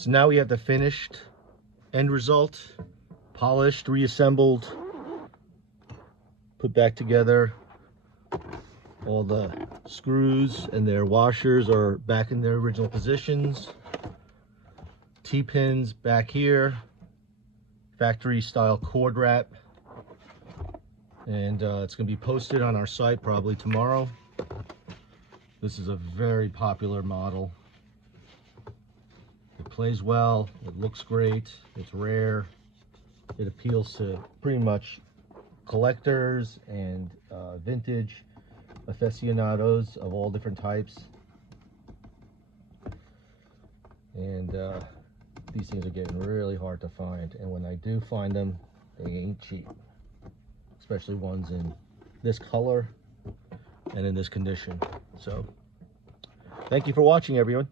So now we have the finished end result, polished, reassembled, put back together. All the screws and their washers are back in their original positions. T-pins back here, factory style cord wrap, and it's going to be posted on our site probably tomorrow. This is a very popular model. It plays well, it looks great, it's rare, it appeals to pretty much collectors and vintage aficionados of all different types. And these things are getting really hard to find, and when I do find them, they ain't cheap, especially ones in this color and in this condition. So thank you for watching, everyone.